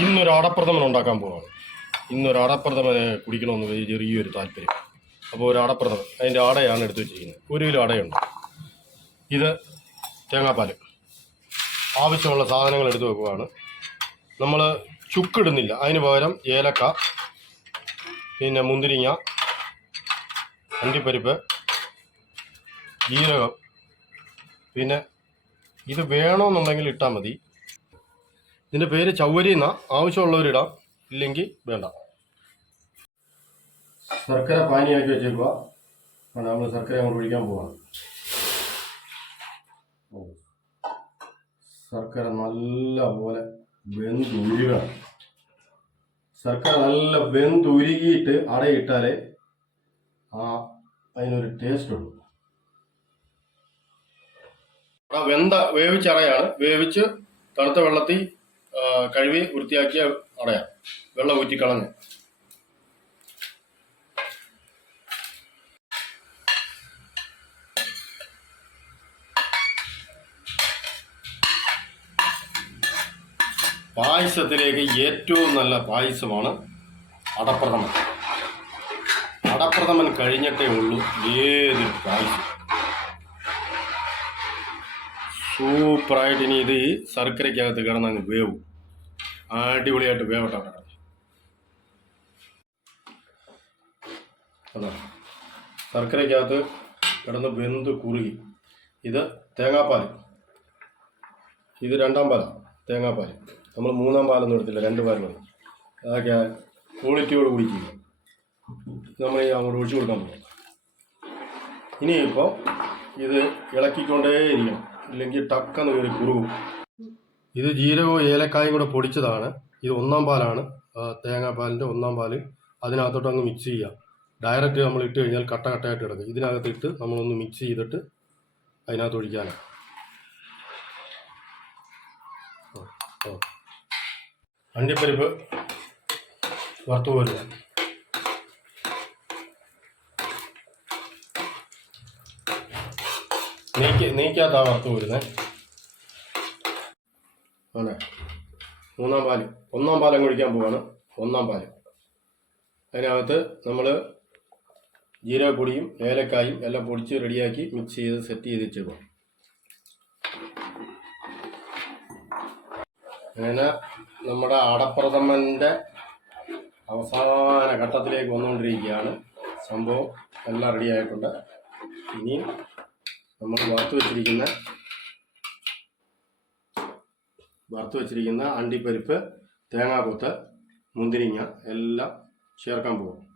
ഇന്നൊരു അടപ്രഥമൻ ഉണ്ടാക്കാൻ പോവാണ്. ഇന്നൊരു ആടപ്രഥമന് കുടിക്കണമെന്ന് ചെറിയൊരു താല്പര്യം. അപ്പോൾ ഒരു അടപ്രഥമൻ അതിന്റെ അടയാണ് എടുത്തു വെച്ചിരിക്കുന്നത്. ഒരു കിലോ അടയുണ്ട് ഇത് തേങ്ങാപ്പാൽ ആവശ്യമുള്ള സാധനങ്ങൾ എടുത്തു വെക്കുവാണ്. നമ്മൾ ചുക്കിടുന്നില്ല. അതിന് പകരം ഏലക്ക പിന്നെ മുന്തിരിങ്ങ അണ്ടിപ്പരിപ്പ് ജീരകം പിന്നെ ഇത് വേണമെന്നുണ്ടെങ്കിൽ ഇട്ടാൽ മതി. ഇതിന്റെ പേര് ചൗവരി എന്നാ. ആവശ്യമുള്ളവരിടാം. ഇല്ലെങ്കിൽ വേണ്ട. ശർക്കര പാനിയാക്കി വെച്ചേക്കുക. നമ്മൾ ശർക്കര അങ്ങോട്ട് ഒഴിക്കാൻ പോവാണ്. ശർക്കര നല്ല പോലെ വെന്തുരുകണം ശർക്കര നല്ല വെന്തുരുകിയിട്ട് അടയിട്ടാലേ ആ അതിനൊരു ടേസ്റ്റ് ഉള്ളൂ. വെന്ത വേവിച്ചടയാണ് വേവിച്ച് തണുത്ത വെള്ളത്തിൽ കഴുകി വൃത്തിയാക്കിയ അടയാം. വെള്ളം ഊറ്റിക്കളഞ്ഞ് പായസത്തിലേക്ക് ഏറ്റവും നല്ല പായസമാണ് അടപ്രഥമൻ. അടപ്രഥമൻ കഴിഞ്ഞിട്ടേ ഉള്ളൂ ഏതൊരു പായസം. സൂപ്പറായിട്ട് ഇനി ഇത് ശർക്കരയ്ക്കകത്ത് കിടന്നങ്ങ് വേവും. അടിപൊളിയായിട്ട് വേവട്ടെ കിടന്ന്. അതാ ശർക്കരയ്ക്കകത്ത് കിടന്ന് വെന്ത് കുറുകി. ഇത് തേങ്ങാപ്പാൽ ഇത് രണ്ടാം പാലാണ് തേങ്ങാപ്പാൽ നമ്മൾ മൂന്നാം പാലൊന്നും എടുത്തില്ല രണ്ട് മതി അതൊക്കെ ക്വാളിറ്റിയോട് കൂടി ചെയ്യും നമ്മൾ അങ്ങോട്ട് ഒഴിച്ചു കൊടുക്കാൻ പോകും ഇനിയിപ്പോൾ ഇത് ഇളക്കിക്കൊണ്ടേയിരിക്കണം. ഇല്ലെങ്കിൽ ടക്കെന്ന് കയറി കുറുകും. ഇത് ജീരകവും ഏലക്കായും കൂടെ പൊടിച്ചതാണ്. ഇത് ഒന്നാം പാലാണ്. തേങ്ങാ തേങ്ങാപ്പാലിന്റെ ഒന്നാം പാൽ. അതിനകത്തോട്ട് അങ്ങ് മിക്സ് ചെയ്യുക ഡയറക്റ്റ് നമ്മൾ ഇട്ട് കഴിഞ്ഞാൽ കട്ട കട്ടയായിട്ട് കിടക്കും. ഇതിനകത്ത് ഇട്ട് നമ്മളൊന്ന് മിക്സ് ചെയ്തിട്ട് അതിനകത്ത് ഒഴിക്കാനാണ്. അണ്ടിപ്പരിപ്പ് വറുത്തു പോരുക. നെയ്ക്ക് നെയ്ക്കകത്താണ് വറുത്ത് പോരുന്നത് ആണ്. മൂന്നാം പാൽ. ഒന്നാം പാലം കുടിക്കാൻ പോവാണ്. ഒന്നാം പാൽ. അതിനകത്ത് നമ്മൾ ജീരകപ്പൊടിയും ഏലക്കായും എല്ലാം പൊടിച്ച് റെഡിയാക്കി മിക്സ് ചെയ്ത് സെറ്റ് ചെയ്ത് വെച്ചേക്കും അങ്ങനെ നമ്മുടെ അടപ്രഥമന്റെ അവസാന ഘട്ടത്തിലേക്ക് വന്നുകൊണ്ടിരിക്കുകയാണ്. സംഭവം എല്ലാം റെഡി ആയിട്ടുണ്ട്. ഇനിയും നമ്മൾ വറുത്ത് വെച്ചിരിക്കുന്ന വറുത്ത് വെച്ചിരിക്കുന്ന അണ്ടിപ്പരിപ്പ് തേങ്ങാക്കൊത്ത് മുന്തിരിങ്ങ എല്ലാം ചേർക്കാൻ പോകും.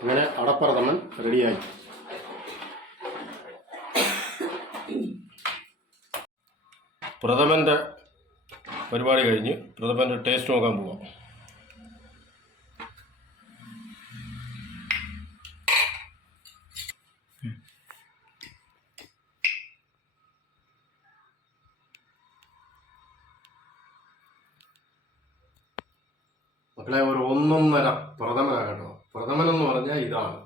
അങ്ങനെ അടപ്രഥമൻ റെഡിയായി. പ്രഥമന്റെ പരിപാടി കഴിഞ്ഞ് പ്രഥമന്റെ ടേസ്റ്റ് നോക്കാൻ പോവാം. മക്കളെ ഒരു ഒന്നൊന്നര പ്രഥമനാകട്ടോ പ്രഥമൻ എന്ന് പറഞ്ഞാൽ ഇതാണ്.